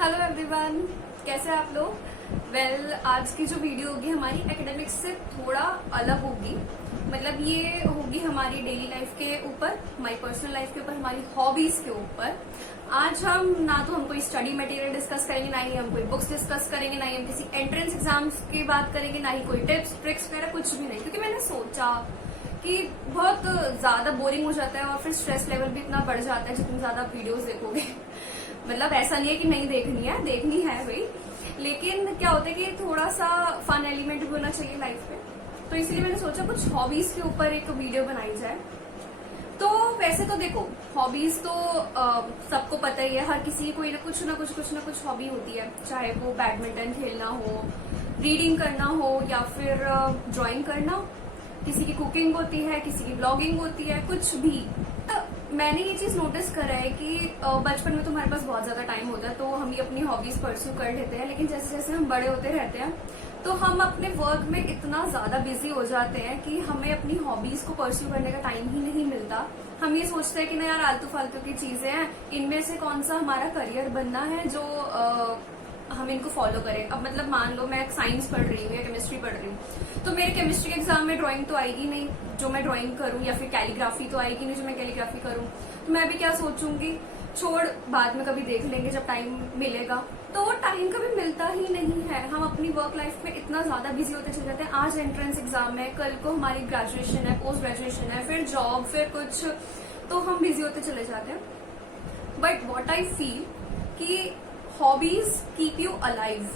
Hello everyone, कैसे हैं आप लोग? आज की जो वीडियो होगी हमारी एकेडमिक्स से थोड़ा अलग होगी। मतलब ये होगी हमारी डेली लाइफ के ऊपर, हमारी पर्सनल लाइफ के ऊपर, हमारी हॉबीज के ऊपर। आज हम कोई स्टडी मटेरियल डिस्कस करेंगे, ना ही हम कोई बुक्स डिस्कस करेंगे, ना ही हम किसी एंट्रेंस एग्जाम्स की बात करेंगे, ना ही कोई टिप्स ट्रिक्स वगैरह, कुछ भी नहीं। क्योंकि मैंने सोचा कि बहुत ज्यादा बोरिंग हो जाता है और फिर स्ट्रेस लेवल भी इतना बढ़ जाता है जितनी ज्यादा वीडियोस देखोगे। मतलब ऐसा नहीं है कि नहीं देखनी है भाई, लेकिन क्या होता है कि थोड़ा सा फन एलिमेंट भी होना चाहिए लाइफ में। तो इसलिए मैंने सोचा कुछ हॉबीज के ऊपर एक वीडियो बनाई जाए। तो वैसे तो देखो, हॉबीज तो सबको पता ही है, हर किसी की कोई ना कुछ हॉबी होती है। चाहे वो बैडमिंटन खेलना हो, रीडिंग करना हो, या फिर ड्राइंग करना, किसी की कुकिंग होती है, किसी की ब्लॉगिंग होती है, कुछ भी। मैंने ये चीज नोटिस करा है कि बचपन में तुम्हारे पास बहुत ज्यादा टाइम होता है तो हम ये अपनी हॉबीज परस्यू कर लेते हैं, लेकिन जैसे जैसे हम बड़े होते रहते हैं तो हम अपने वर्क में इतना ज्यादा बिजी हो जाते हैं कि हमें अपनी हॉबीज को परस्यू करने का टाइम ही नहीं मिलता। हम ये सोचते हैं कि ना यार, आलतू फालतू की चीजें हैं, इनमें से कौन सा हमारा करियर बनना है जो हम इनको फॉलो करें। अब मतलब मान लो मैं साइंस पढ़ रही हूँ या केमिस्ट्री पढ़ रही हूँ, तो मेरे केमिस्ट्री के एग्जाम में ड्राइंग तो आएगी नहीं जो मैं ड्राइंग करूँ, या फिर कैलीग्राफी तो आएगी नहीं जो मैं कैलीग्राफी करूँ। तो मैं भी क्या सोचूंगी, छोड़, बाद में कभी देख लेंगे जब टाइम मिलेगा। तो वो टाइम कभी मिलता ही नहीं है। हम अपनी वर्क लाइफ में इतना ज्यादा बिजी होते चले जाते हैं। आज एंट्रेंस एग्जाम है, कल को हमारी ग्रेजुएशन है, पोस्ट ग्रेजुएशन है, फिर जॉब, फिर कुछ, तो हम बिजी होते चले जाते हैं। बट वॉट आई फील कि हॉबीज कीप यू अलाइव।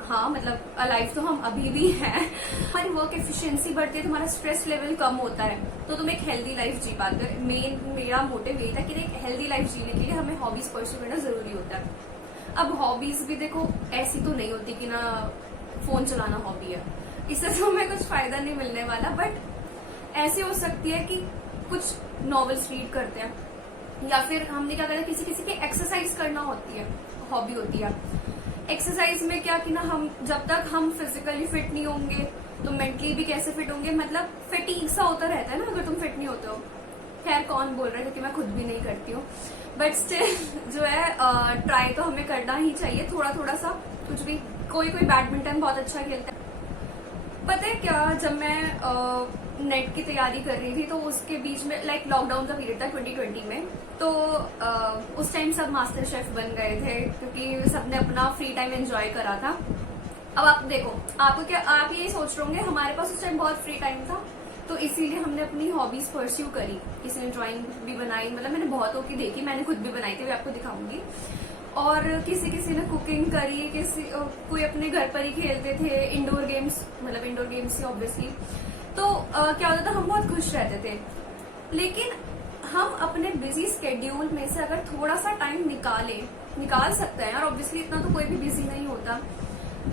हाँ, मतलब अलाइव तो हम अभी भी हैं। हमारी वर्क एफिशिएंसी बढ़ती है, तुम्हारा स्ट्रेस लेवल कम होता है, तो तुम एक हेल्दी लाइफ जी पाते हो। मेरा मोटिव यही था कि एक हेल्दी लाइफ जीने के लिए हमें हॉबीज परस्यू करना जरूरी होता है। अब हॉबीज भी देखो ऐसी तो नहीं होती कि ना फोन चलाना हॉबी है, इससे तो हमें कुछ फायदा नहीं मिलने वाला। बट ऐसी हो सकती है कि कुछ नॉवेल्स रीड करते हैं, या फिर हमने क्या करा, किसी किसी की एक्सरसाइज करना होती है, हॉबी होती है। एक्सरसाइज में क्या कि ना, हम जब तक हम फिजिकली फिट नहीं होंगे तो मेंटली भी कैसे फिट होंगे। मतलब फटीग सा होता रहता है ना अगर तुम फिट नहीं होते हो। खैर, कौन बोल रहा है, क्योंकि मैं खुद भी नहीं करती हूँ, बट स्टिल जो है ट्राई तो हमें करना ही चाहिए थोड़ा थोड़ा सा, कुछ भी। कोई बैडमिंटन बहुत अच्छा खेलता है। पता है क्या, जब मैं नेट की तैयारी कर रही थी तो उसके बीच में लॉकडाउन का पीरियड था 2020 में, तो उस टाइम सब मास्टर शेफ बन गए थे क्योंकि सबने अपना फ्री टाइम एंजॉय करा था। अब आप देखो, आपको क्या, आप ये सोच रहे होंगे हमारे पास उस टाइम बहुत फ्री टाइम था तो इसीलिए हमने अपनी हॉबीज परस्यू करी। किसी ने ड्राइंग भी बनाई, मतलब मैंने बहुतों की देखी, मैंने खुद भी बनाई थी, मैं आपको दिखाऊंगी। और किसी ने कुकिंग करी, कोई अपने घर पर ही खेलते थे इंडोर गेम्स, मतलब इंडोर गेम्स ही ऑब्वियसली। तो क्या होता था, हम बहुत खुश रहते थे। लेकिन हम अपने बिजी स्केड्यूल में से अगर थोड़ा सा टाइम निकाल सकते हैं, और ऑब्वियसली इतना तो कोई भी बिजी नहीं होता।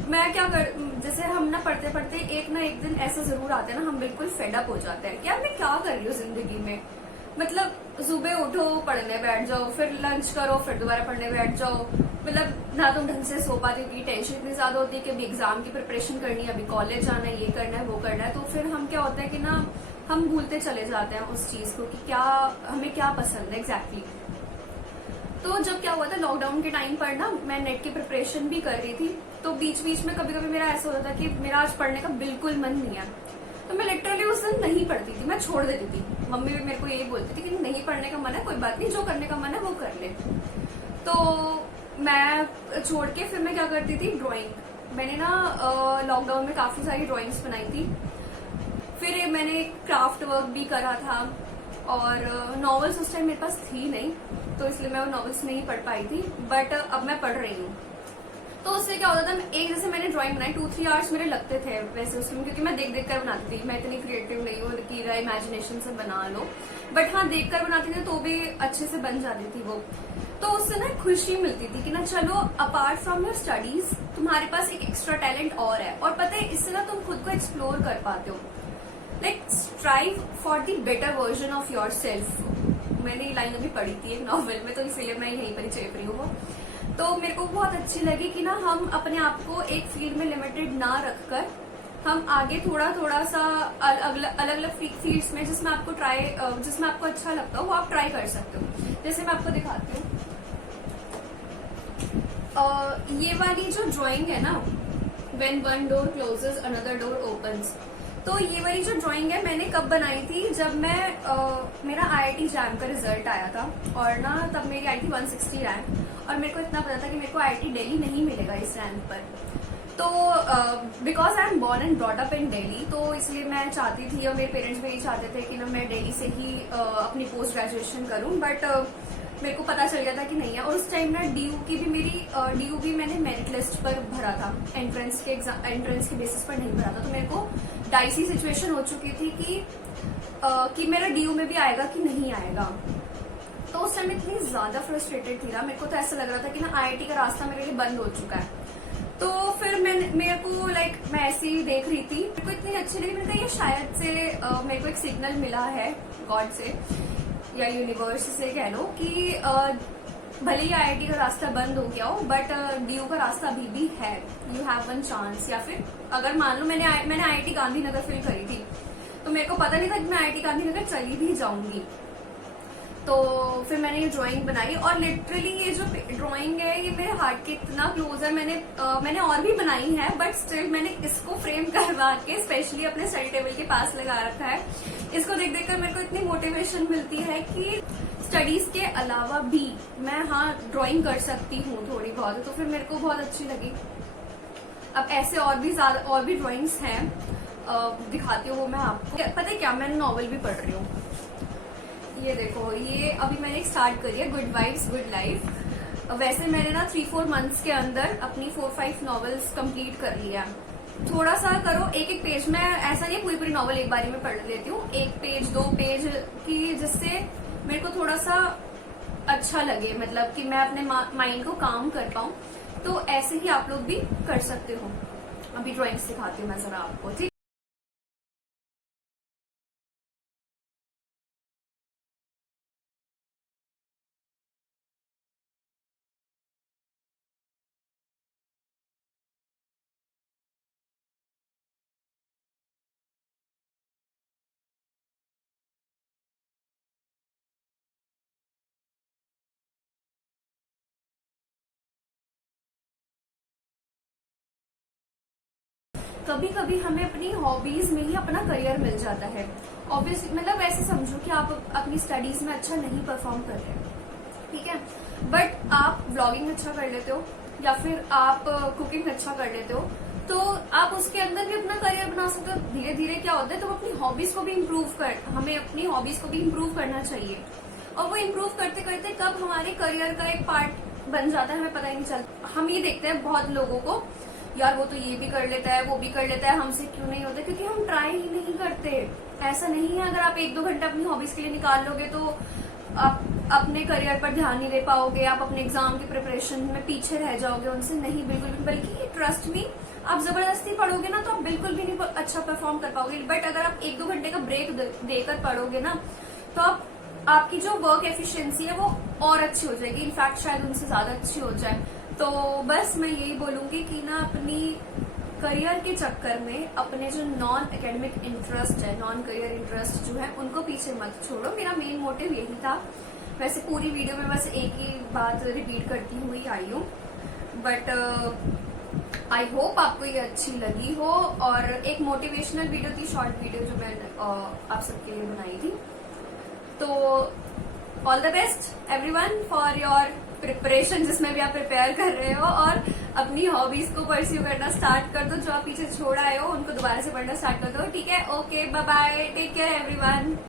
मैं क्या कर, जैसे हम ना पढ़ते पढ़ते एक ना एक दिन ऐसा जरूर आता है ना, हम बिल्कुल फेडअप हो जाते हैं कि यार मैं क्या कर रही हूँ जिंदगी में। मतलब सुबह उठो, पढ़ने बैठ जाओ, फिर लंच करो, फिर दोबारा पढ़ने बैठ जाओ। मतलब ना तुम ढंग से सो पाते, क्योंकि टेंशन इतनी ज्यादा होती है कि अभी एग्जाम की प्रिपरेशन करनी है, अभी कॉलेज जाना है, ये करना है, वो करना है। तो फिर हम क्या होता है कि ना, हम भूलते चले जाते हैं उस चीज को कि क्या हमें क्या पसंद है एग्जैक्टली। तो जब क्या हुआ था लॉकडाउन के टाइम पर ना, मैं नेट की प्रिपरेशन भी कर रही थी, तो बीच बीच में कभी कभी मेरा ऐसा होता था कि मेरा आज पढ़ने का बिल्कुल मन नहीं है, तो मैं लिटरली उस दिन नहीं पढ़ती थी, मैं छोड़ देती थी। मम्मी भी मेरे को यही बोलती थी कि नहीं पढ़ने का मन है, कोई बात नहीं, जो करने का मन है वो कर ले। तो मैं छोड़ के फिर मैं क्या करती थी, ड्राइंग। मैंने ना लॉकडाउन में काफी सारी ड्राइंग्स बनाई थी। फिर मैंने क्राफ्ट वर्क भी करा था, और नॉवेल्स उस टाइम मेरे पास थी नहीं, तो इसलिए मैं वो नॉवेल्स नहीं पढ़ पाई थी, बट अब मैं पढ़ रही हूँ। तो उससे क्या होता था, जैसे मैंने ड्राइंग बनाई, 2-3 आवर्स मेरे लगते थे वैसे उसमें, क्योंकि मैं देख देख कर बनाती थी। मैं इतनी क्रिएटिव नहीं हूँ कि इमेजिनेशन से बना लो, बट हाँ, देख कर बनाती थी तो भी अच्छे से बन जाती थी वो। तो उससे ना खुशी मिलती थी कि ना चलो, अपार्ट फ्रॉम योर स्टडीज तुम्हारे पास एक एक्स्ट्रा टैलेंट और है। और पता है, इससे ना तुम खुद को एक्सप्लोर कर पाते हो। Strive for the better version of your self. मैंने ये लाइन अभी पढ़ी थी एक नॉवेल में, तो इसीलिए मैं यहीं पर ही चेप रही हूँ वो। तो मेरे को बहुत अच्छी लगी कि ना, हम अपने आप को एक फील्ड में लिमिटेड ना रखकर हम आगे थोड़ा थोड़ा सा अलग अलग फील्ड्स में जिसमें आपको अच्छा लगता हो वो आप ट्राई कर सकते हो। जैसे मैं आपको दिखाती हूँ, ये वाली जो ड्राइंग है ना, When one door closes another door opens, तो ये वाली जो ड्राइंग है मैंने कब बनाई थी, जब मैं मेरा IIT जैम का रिजल्ट आया था और ना तब मेरी आई थी 160 रैंक और मेरे को इतना पता था कि मेरे को IIT दिल्ली नहीं मिलेगा इस रैंक पर। तो because I am born and brought up in Delhi, तो इसलिए मैं चाहती थी और मेरे पेरेंट्स भी यही चाहते थे कि ना मैं दिल्ली से ही अपनी पोस्ट ग्रेजुएशन करूं, बट मेरे को पता चल गया था कि नहीं है। और उस टाइम ना DU की भी DU भी मैंने मेरिट लिस्ट पर भरा था, एंट्रेंस के बेसिस पर नहीं भरा था। तो मेरे को डाइसी सिचुएशन हो चुकी थी कि मेरा DU में भी आएगा कि नहीं आएगा। तो उस टाइम इतनी ज्यादा फ्रस्ट्रेटेड थी ना, मेरे को तो ऐसा लग रहा था कि ना IIT का रास्ता मेरे लिए बंद हो चुका है। तो फिर मेरे को मैं ऐसे ही देख रही थी, मेरे को इतनी अच्छी लगी, मैंने कहा ये शायद से मेरे को एक सिग्नल मिला है गॉड से या यूनिवर्स से कह लो कि भले ही IIT का रास्ता बंद हो गया हो बट DU का रास्ता अभी भी है, यू हैव वन चांस। या फिर अगर मान लो मैंने IIT गांधीनगर फिल करी थी तो मेरे को पता नहीं था कि मैं IIT गांधीनगर चली भी जाऊंगी। तो फिर मैंने ये ड्राइंग बनाई और लिटरली ये जो ड्राइंग है ये मेरे हार्ट के इतना क्लोज है। मैंने और भी बनाई है बट स्टिल मैंने इसको फ्रेम करवा के स्पेशली अपने स्टडी टेबल के पास लगा रखा है। इसको देख देख कर मेरे को इतनी मोटिवेशन मिलती है कि स्टडीज के अलावा भी मैं ड्राइंग कर सकती हूँ थोड़ी बहुत, तो फिर मेरे को बहुत अच्छी लगी। अब ऐसे और भी ड्राइंग्स हैं, दिखाती हूँ वो मैं आपको। पता है क्या, मैं नॉवल भी पढ़ रही हूँ। ये देखो, ये अभी मैंने स्टार्ट करी है, गुड वाइब्स गुड लाइफ। वैसे मैंने ना 3-4 मंथ्स के अंदर अपनी 4-5 नॉवेल्स कंप्लीट कर लिया। थोड़ा सा करो, एक पेज, मैं ऐसा नहीं पूरी नॉवल एक बारी में पढ़ लेती हूँ, 1 पेज 2 पेज की, जिससे मेरे को थोड़ा सा अच्छा लगे, मतलब कि मैं अपने माइंड को काम कर पाऊँ। तो ऐसे ही आप लोग भी कर सकते हो। अभी ड्राइंग सिखाती हूँ मैं जरा आपको, ठीक। कभी कभी हमें अपनी हॉबीज में ही अपना करियर मिल जाता है। ऑब्वियसली मतलब ऐसे समझो कि आप अपनी स्टडीज में अच्छा नहीं परफॉर्म कर रहे, ठीक है, बट आप व्लॉगिंग अच्छा कर लेते हो या फिर आप कुकिंग अच्छा कर लेते हो, तो आप उसके अंदर भी अपना करियर बना सकते हो। धीरे धीरे क्या होता है, तो अपनी हॉबीज को भी हमें अपनी हॉबीज को भी इम्प्रूव करना चाहिए। और वो इम्प्रूव करते करते कब हमारे करियर का एक पार्ट बन जाता है हमें पता ही नहीं चलता। हम ये देखते हैं बहुत लोगों को, यार वो तो ये भी कर लेता है वो भी कर लेता है, हमसे क्यों नहीं होता, क्योंकि हम ट्राई ही नहीं करते। ऐसा नहीं है, अगर आप 1-2 घंटा अपनी हॉबीज के लिए निकाल लोगे तो आप अपने करियर पर ध्यान नहीं दे पाओगे, आप अपने एग्जाम की प्रिपरेशन में पीछे रह जाओगे उनसे। नहीं, बिल्कुल भी, बल्कि ट्रस्ट मी, आप जबरदस्ती पढ़ोगे ना तो आप बिल्कुल भी नहीं अच्छा परफॉर्म कर पाओगे। बट अगर आप 1-2 घंटे का ब्रेक देकर पढ़ोगे ना तो आपकी जो वर्क एफिशिएंसी है वो और अच्छी हो जाएगी, इनफैक्ट शायद उनसे ज्यादा अच्छी हो जाए। तो बस मैं यही बोलूंगी कि ना अपनी करियर के चक्कर में अपने जो नॉन एकेडमिक इंटरेस्ट है, नॉन करियर इंटरेस्ट जो है, उनको पीछे मत छोड़ो। मेरा मेन मोटिव यही था। वैसे पूरी वीडियो में बस एक ही बात रिपीट करती हुई आई हूँ, बट आई होप आपको ये अच्छी लगी हो। और एक मोटिवेशनल वीडियो थी, शॉर्ट वीडियो, जो मैंने आप सबके लिए बनाई थी। तो all the best everyone for your preparation, जिसमें भी आप प्रिपेयर कर रहे हो, और अपनी हॉबीज को परस्यू करना स्टार्ट कर दो। जो आप पीछे छोड़ आए हो उनको दोबारा से पढ़ना स्टार्ट कर दो, ठीक है। Okay, bye bye, take care everyone.